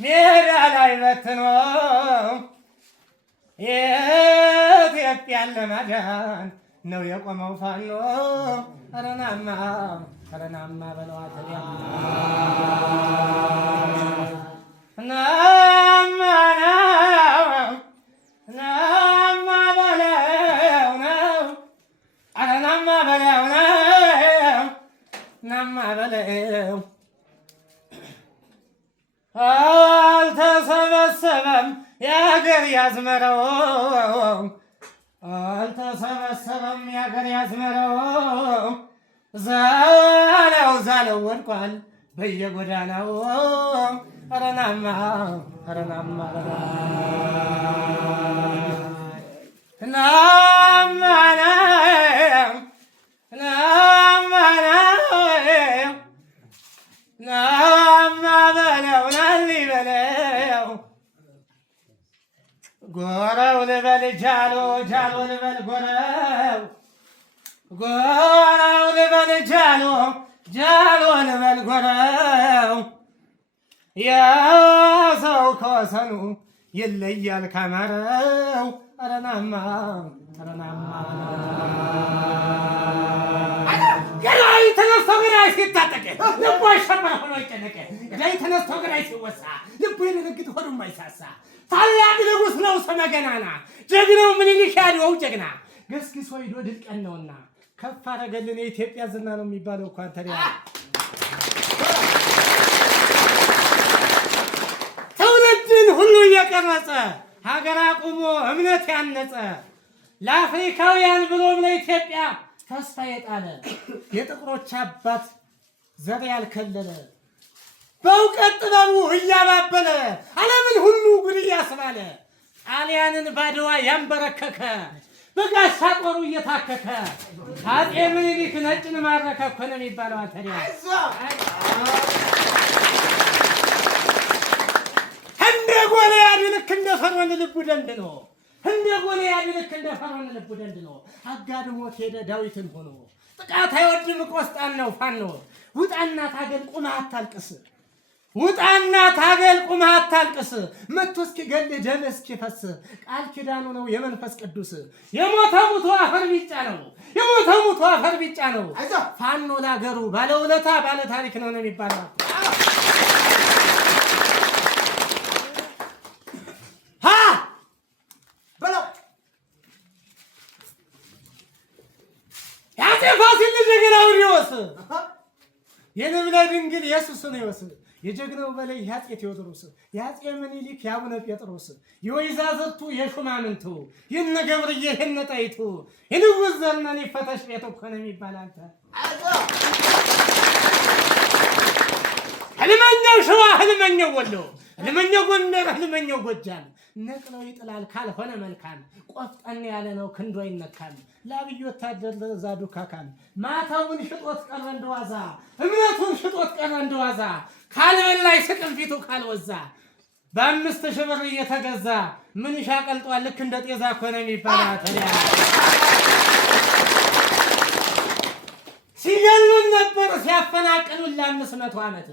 ሜዳ ላይ በትኖ የኢትዮጵያን ለማዳን ነው የቆመው ፋኖ። አረናማ በለዋት ናማ በለው ነው አረናማ በለው ነው ናማ በለው አልተሰበሰበም የአገር ያዝመረው አልተሰበሰበም የአገር ያዝመረው ዛለው ወድቋል በየጎዳናው አረናማ ጎረው ልበል ጃሎ ልበል ጎረው ልበል ጃሎ ልበል ጎረው የሰው ከወሰኑ ይለያል ካማረው አረናማ ገላይ ተነስቶ ገላይ ሲታጠቅ ልቡ አይሸበር ሆኖ ይጨነቅ ገላይ ተነስቶ ገላይ ሲወሳ ልቡ የደነግጥ ሆኖ የማይሳሳ ታላቅ ንጉሥ ነው ሰመገናና ጀግናው ምኒልክ ያድዋው ጀግና ገስግሶ ሄዶ ድል ቀን ነውና ከፍ አደረገልን የኢትዮጵያ ዝና ነው የሚባለው እኮ አንተ ትውልድን ሁሉ እየቀረጸ ሀገር አቁሞ እምነት ያነጸ ለአፍሪካውያን ብሎም ለኢትዮጵያ ተስፋ የጣለ የጥቁሮች አባት ዘር ያልከለለ በእውቀት ጥበቡ እያባበለ ዓለምን ሁሉ ጉድ እያስባለ ጣሊያንን ባድዋ ያንበረከከ በጋሻ ጦሩ እየታከከ አጤ ምኒልክ ነጭን ማረከ እኮ ነው የሚባለው። አንተሪያ እንደ ጎልያድ ልክ እንደ ፈርዖን ልቡ ደንድኖ አጋድሞት ሄደ ዳዊትን ሆኖ ጥቃት አይወድም ቆስጣን ነው ፋኖ ውጣና ታገል ቁመህ አታልቅስ መጥቶ እስኪገል ደም እስኪፈስ ቃል ኪዳኑ ነው የመንፈስ ቅዱስ የሞተው ሙቶ አፈር ቢጫ ነው ፋኖ ላገሩ ባለውለታ ባለ ታሪክ ነው የሚባለው። ያጼ ፋሲል ጀግናው ዲዮስ የንብለ ድንግል ኢየሱስ ነው ይወስድ የጀግናው በላይ ያጼ ቴዎድሮስ ያጼ ምኒልክ ያቡነ ጴጥሮስ የወይዛዝርቱ የሹማምንቱ የነ ገብርዬ የነ ጣይቱ የንጉሥ ዘመን ይፈተሽ ቤቱ እኮ ነው የሚባል። አንተ ህልመኛው ሸዋ ህልመኛው ወሎ ህልመኛው ጎንደር ህልመኛው ጎጃም ነቅለው ይጥላል ካልሆነ መልካም ቆፍጠን ያለ ነው ክንዶ ይነካል ለአብይ ወታደር ለዛዱ ካካል ማታውን ሽጦት ቀረ እንደዋዛ እምነቱን ሽጦት ቀረ እንደዋዛ ካልበላይ ስቅም ፊቱ ካልወዛ በ5000 ብር እየተገዛ ምን ይሻቀልጧል ልክ እንደ ጤዛ እኮ ነው የሚባለው። ታዲያ ሲገሉን ነበር ሲያፈናቅሉን ለ500 ዓመት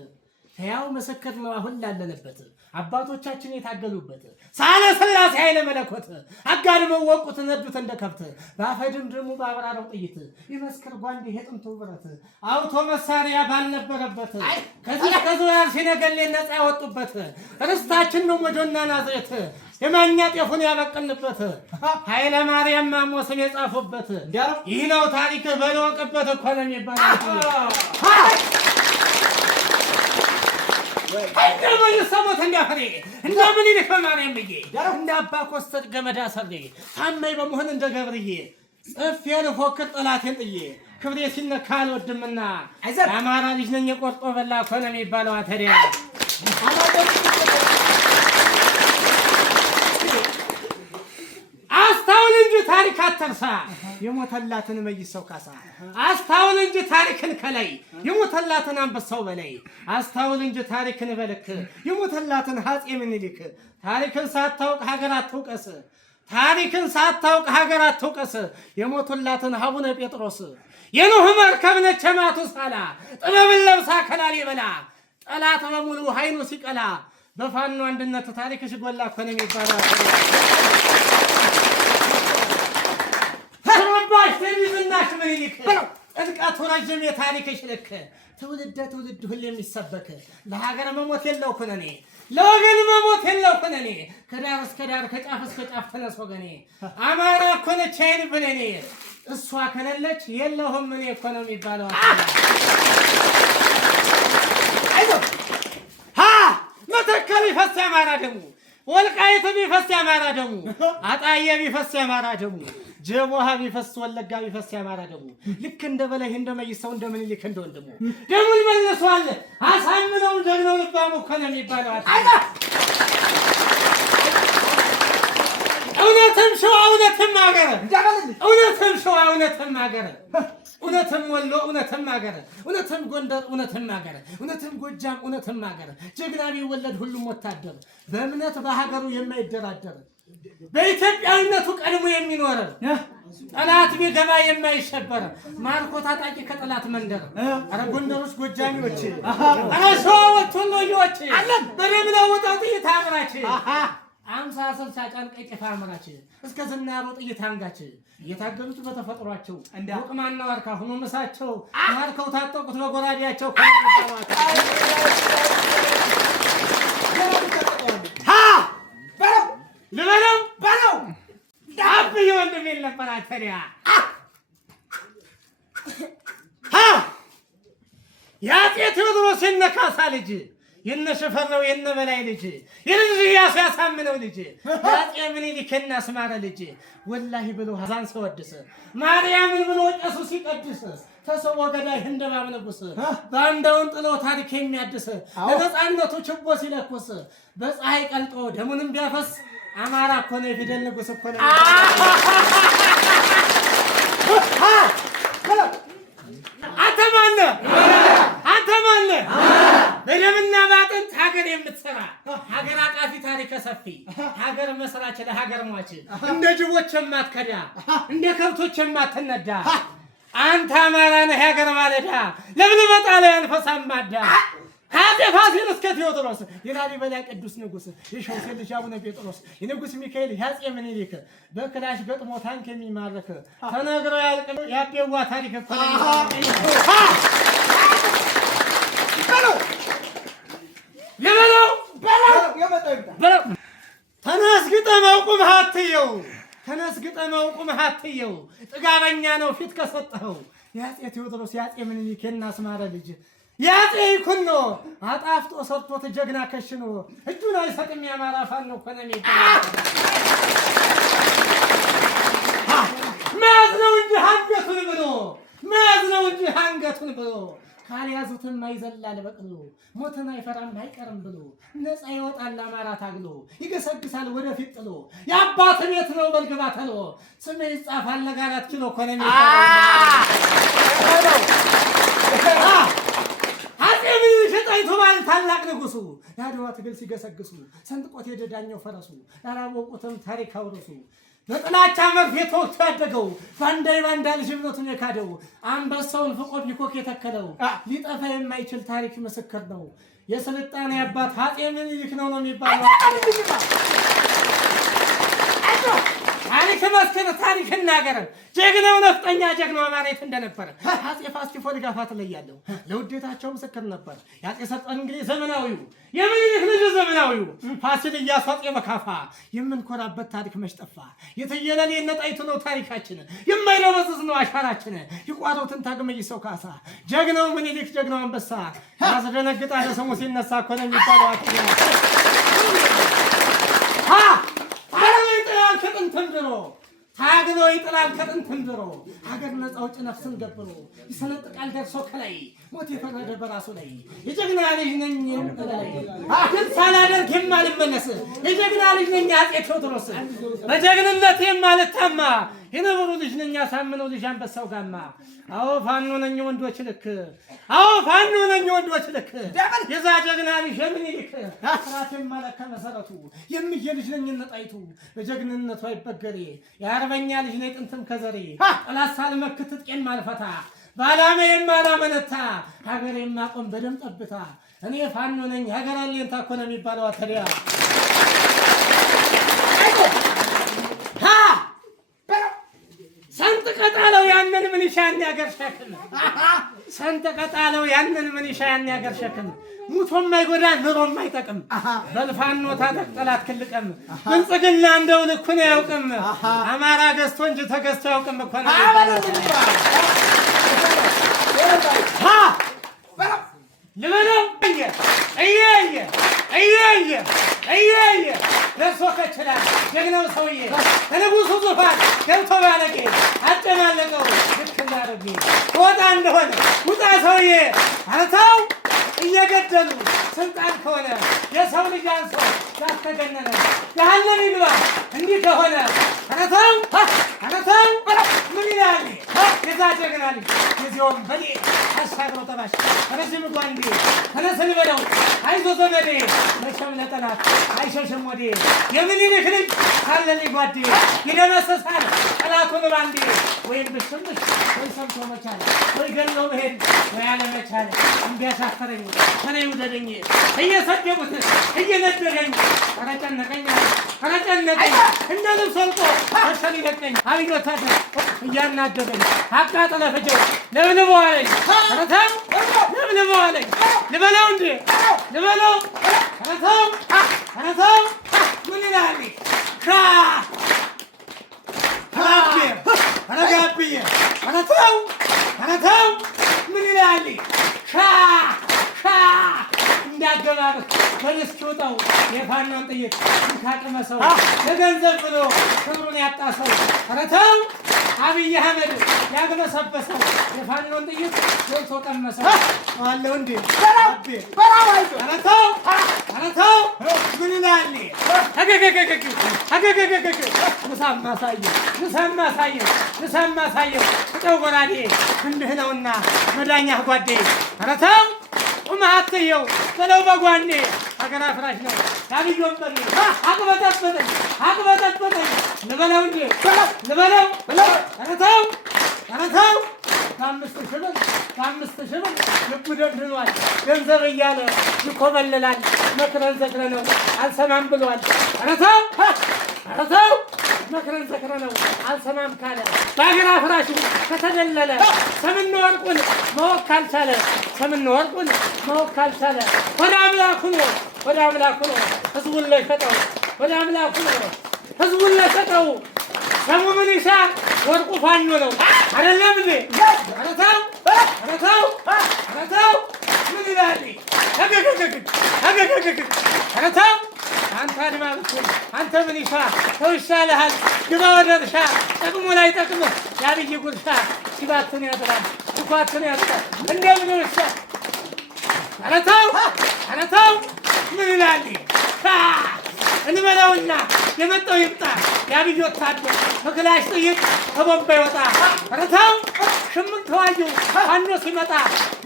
ሕያው ምስክር ነው አሁን ላለንበት አባቶቻችን የታገሉበት ሳለ ስላሴ ኃይለ መለኮት አጋድመው ወቁት ነዱት እንደከብት ባፈድም ደሙ ባብራራው ጥይት ይመስክር ጓንዴ የጥንቱ ብረት አውቶ መሳሪያ ባልነበረበት ከዚህ ከዙያር ሲነገሌ ነፃ ያወጡበት ርስታችን ነው ወዶና ናዝሬት የማኛ ጤፉን ያበቀልንበት ኃይለ ማርያም ማሞ ስም የጻፉበት ይህ ነው ታሪክ በለወቅበት እኮ ነው የሚባለው። እንደምን ይሰሙት እንዲያፈሬ እንደምን ይልከማሪያም ብዬ እንደ አባ ኮስተር ገመዳ ሰሬ ታማኝ በመሆን እንደ ገብርዬ ጽፌ ልፎክር ጠላቴን ጥዬ ክብሬ ሲነካ አልወድምና አማራ ልጅ ነኝ የቆርጦ በላ እኮ ነው የሚባለው። አተሪያ አስታውል እንጂ ታሪክ አትርሳ የሞተላትን መይሰው ካሳ አስታውል እንጂ ታሪክን ከላይ የሞተላትን አንበሳው በላይ አስታውል እንጂ ታሪክን በልክ የሞተላትን አፄ ምኒልክ ታሪክን ሳታውቅ ሀገር አትውቀስ የሞተላትን አቡነ ጴጥሮስ የኖህ መርከብ ነች ማቱሳላ ጥበብን ለብሳ ከላሊበላ ጠላት በሙሉ ኃይሉ ሲቀላ በፋኖ አንድነት ታሪክሽ ጎላ እኮ ነው የሚባለው። ተረባሽ ተሚዝናሽ ምኒልክ ጥልቀቱ ረጅም የታሪክሽ ልክ ትውልደ ትውልድ ሁሌ የሚሰበክ ለሀገር መሞት የለው ኩነኔ ለወገን መሞት የለው ኩነኔ ከዳር እስከ ዳር ከጫፍ እስከ ጫፍ ተነስ ወገኔ አማራ እኮ ነች አይን ብለኔ እሷ ከሌለች የለሁም እኔ እኮ ነው የሚባለው። መተከል ቢፈስ ያማራ ደሙ ወልቃይት ቢፈስ ያማራ ደሙ አጣዬ ቢፈስ ያማራ ደሙ ጀቦሃ ቢፈስ ወለጋ ቢፈስ ያማራ ደሙ ልክ እንደ በላይ እንደ መይሰው እንደ ምኒልክ እንደ ወንድሙ ደሙን መልሷል አሳምነው ደግነው ልባሙ እኮ ነው የሚባለው። እውነትም ሸዋ እውነትም ሀገር እውነትም ሸዋ እውነትም ሀገር እውነትም ወሎ እውነትም ሀገር እውነትም ጎንደር እውነትም ሀገር እውነትም ጎጃም እውነትም ሀገር ጀግና ቢወለድ ሁሉም ወታደር በእምነት በሀገሩ የማይደራደር በኢትዮጵያዊነቱ ቀድሞ የሚኖር ጠላት ቢገባ የማይሸበር ማርኮ ታጣቂ ከጠላት መንደር አረ ጎንደሮች ጎጃሚዎች አረ ሸዋዎች ወሎዎች በደም ለውጠው ጥይት አምራች 50 ጫንቀይ ፋርማች እስከ ዝናሮ ጥይት አንጋች እየታገሉት በተፈጥሯቸው ወቅማና ዋርካ ሆኖ መሳቸው ማርከው ታጠቁት በጎራዴያቸው ልበለው በለው ዳብ ይወንድም የለበራ ተሪያ ያጤ ቴዎድሮስ የነካሳ ልጅ የነሽፈራው የነበላይ ልጅ የልጅ ያሳምነው ልጅ ያጤ ምኒልክና አስማረ ልጅ ወላሂ ብሎ ሐዛን ሲወድስ ማርያምን ብሎ ቄሱ ሲቀድስ ተሰው ወገዳይ እንደባብ ንጉስ ባንዳውን ጥሎ ታሪክ የሚያድስ ለነጻነቱ ችቦ ሲለኩስ በፀሐይ ቀልጦ ደሙንም ቢያፈስ አማራ እኮ ነው የፊደል ንጉስ እኮ ነው። አንተ ማነህ በደምና ባጥንት ሀገር የምትሰራ ሀገር አቃፊ ታሪክ ሰፊ ሀገር መስራች ለሀገር ሟች እንደ ጅቦች የማትከዳ እንደ ከብቶች የማትነዳ አንተ አማራ ነህ ሀገር ማለዳ ለምን መጣለ ያንፈሳም ማዳ አፄ ፋሲል እስከ ቴዎድሮስ የላሊበላ ቅዱስ ንጉስ የሸውሴል ልጅ አቡነ ጴጥሮስ የንጉስ ሚካኤል ያፄ ምኒልክ በክላሽ ገጥሞ ታንክ የሚማረክ ተነግሮ ያልቅ ያቤዋ ታሪክ እኮ ነው። ተነስግጠመው ቁመህ አትየው ጥጋበኛ ነው ፊት ከሰጠኸው ያፄ ቴዎድሮስ ያፄ ምኒልክ የናስማረ ልጅ ያፄ ይኩኖ አጣፍጦ ሰርቶት ጀግና ከሽኖ እጁን አይሰጥም ያማራ ፋኖ እኮ ነው የሚባለው። መያዝ ነው እንጂ አንገቱን ብሎ ካልያዙትም አይዘላል በቅሎ ሞትን አይፈራም አይቀርም ብሎ ነፃ ይወጣል አማራ ታግሎ ይገሰግሳል ወደፊት ጥሎ የአባት ቤት ነው በልግባ ተሎ ስም ይጻፋል ለጋራት ኪሎ እኮ ነው የሚባለው። አፄ ምኒልክ ጣይቱ ባል ታላቅ ንጉሱ ያድዋ ትግል ሲገሰግሱ ሰንጥቆት የደዳኘው ፈረሱ ያላወቁትም ታሪክ አውርሱ በጥላቻ መርፌ ተወግቶ ያደገው ባንዳይ ባንዳ ልጅ እምነቱን የካደው አንበሳውን ፍቆ ቢኮክ የተከለው ሊጠፋ የማይችል ታሪክ ምስክር ነው የስልጣኔ አባት አፄ ምኒልክ ነው የሚባለው። ታሪክ መስከረ ታሪክ እናገር ጀግናው ነፍጠኛ ጀግናው አማራይት እንደነበር አፄ ፋሲል ፎቶግራፋት ላይ ያለው ለውዴታቸው ምስክር ነበር። ያፄ ሰጠን እንግዲህ ዘመናዊው የምኒልክ ልጅ ዘመናዊው ፋሲል እያሳጤ መካፋ የምንኮራበት ታሪክ መሽጠፋ የተየለለ የነጣይቱ ነው ታሪካችን የማይለበስስ ነው አሻራችን ይቋረውትን ታግመይ ሰው ካሳ ጀግናው ምኒልክ ጀግናው አንበሳ ያስደነግጣል ስሙ ሲነሳ እኮ ነው የሚባለው። ከጥንትም ድሮ ታግሎ ይጥላል ከጥንትም ድሮ ሀገር ነፃ አውጪ ነፍስን ገብሮ ይሰነጥቃል ደርሶ ከላይ ሞት የፈረደ በራሱ ላይ የጀግና ልጅ ነኝ አክል ሳላደርግ የማልመለስ የጀግና ልጅ ነኝ አፄ ቴዎድሮስ በጀግንነት የማልታማ የነበሩ ልጅ ነኝ ያሳምነው ልጅ አንበሳው ጋማ አዎ ፋኖ ነኝ ወንዶች ልክ የዛ ጀግና ልጅ ምኒልክ ስራት የማለከ መሰረቱ የምዬ ልጅ ነኝ ነጣይቱ በጀግንነቱ አይበገሬ የአርበኛ ልጅ ነኝ ጥንትም ከዘሬ ጠላት ሳልመክት ጥቄን ማልፈታ ባላማ የማላመነታ ሀገር የማቆም በደም ጠብታ እኔ ፋኖ ነኝ። ሀገር አለኝታ እኮ ነው የሚባለው። አተሪያ ሰንጥቀጣለው ያንን ምንሻን ያገር ሸክም ሰንጥቀጣለው ያንን ምንሻን ያገር ሸክም ሙቶ የማይጎዳ ኑሮ የማይጠቅም በልፋኖ ታጠቅ ጠላት ክልቀም ብልጽግና እንደው ልኩን አያውቅም። አማራ ገዝቶ እንጂ ተገዝቶ አያውቅም እኮ ነው። ልበለው እየየ ደርሶ ከችላል ጀግናው ሰውዬ ከንጉሱ ዙፋን ገብቶ ባለጌ አጨማለቀው ልክ እንዳረጌ ወጣ እንደሆነ ውጣ ሰውዬ አረታው እየገደሉ ስልጣን ከሆነ የሰው ልጅ አንሶ ያስተገነነ ያህልን ይግባ እንዲህ ከሆነ አረታው ምን ይላል የዛ ጀግና ልጅ ጊዜውም በሌ አሻግሮ ጠባሽ ረዥም ጓንዴ ተነስን በለው አይዞ ዘመዴ መቼም ለጠላት አይሸሽም ወዴ የምኒልክ ልጅ ካለልኝ ጓዴ ይደመሰሳል ጠላቱን ባንዴ ወይም ብሽምሽ ወይ ሰምቶ መቻል ወይ ገሎ መሄድ ወይ አለመቻል እንዲያሳፈረኝ ከኔ ውደደኝ እየሰደቡት እየነደደኝ ከረጨነቀኝ እንደ ልብስ ወልቆ መሸል ይለቀኝ አብዮታተ እያናደበኝ አቃጥለ ፍጀው ልብልበው አለኝ ረተው ልብልበው አለኝ ልበለው እንዴ ልበለው ረተው ምን ይላል ረጋብዬ ረተው ምን ይላል እንዳገባበት በልስኪ ውጠው የፋኖን ጥይት ካቅመሰው ለገንዘብ ብሎ ክብሩን ያጣሰው ረተው አብይ አህመድ ያግበሰበሰው የፋኖን ጥይት ዶልቶ ቀመሰው አለው እንዴ ረተው ምን ይላል ንሳማሳየው እጠው ጎራዴ እንድህ ነውና መዳኛህ ጓዴ ረተው ቁመሃትየው በለው በጓኔ ሀገር አፍራሽ ነው የአብይ ወንበር አቅበጠበጠኝ ልበለው እንዴ ልበለው ረተው በአምስት ሺህ ብር ልቡ ደንድኗል ገንዘብ እያለ ይኮበልላል መክረን ዘክረነው አልሰማም ብሏል ረተው መክረን ዘክረነው አልሰማም ካለ በሀገር አፍራሹ ከተደለለ ሰምና ወርቁን ማወቅ ካልቻለ ወደ አምላኩ ነው ህዝቡን ላይ ሸጠው ሰሙ ምንሻ ወርቁ ፋኖ ነው አይደለም እንዴ ረተው ምን ይላል ረተው አንተ አድማ ብትል አንተ ምንሻ ሰው ይሻልሃል ግባ ወደ እርሻ ጠቅሞ ላይ ጠቅምህ የአብይ ጉርሻ ሲባትን ያጥራል ስኳትን ያጥራል እንደምን ውሻ ረተው ምን ይላል እንበለውና የመጣው ይምጣ የአብይ ወታደር በክላሽ ጥይት ከቦምባ ይወጣ ረተው ሽምቅ ተዋየው ፋኖ ሲመጣ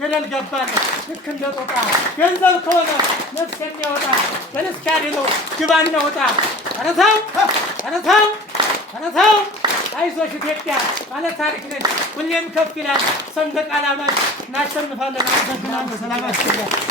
ገደል ገባን ልክ እንደ ጦጣ ገንዘብ ከሆነ ነፍስ የሚያወጣ በልስኪ አድነው ግባና ወጣ ረተው አይዞሽ ኢትዮጵያ ባለ ታሪክ ነች ሁሌም ከፍ ይላል ሰንደቅ ዓላማች እናሸንፋለን። አመሰግናለሁ። ሰላማችሁ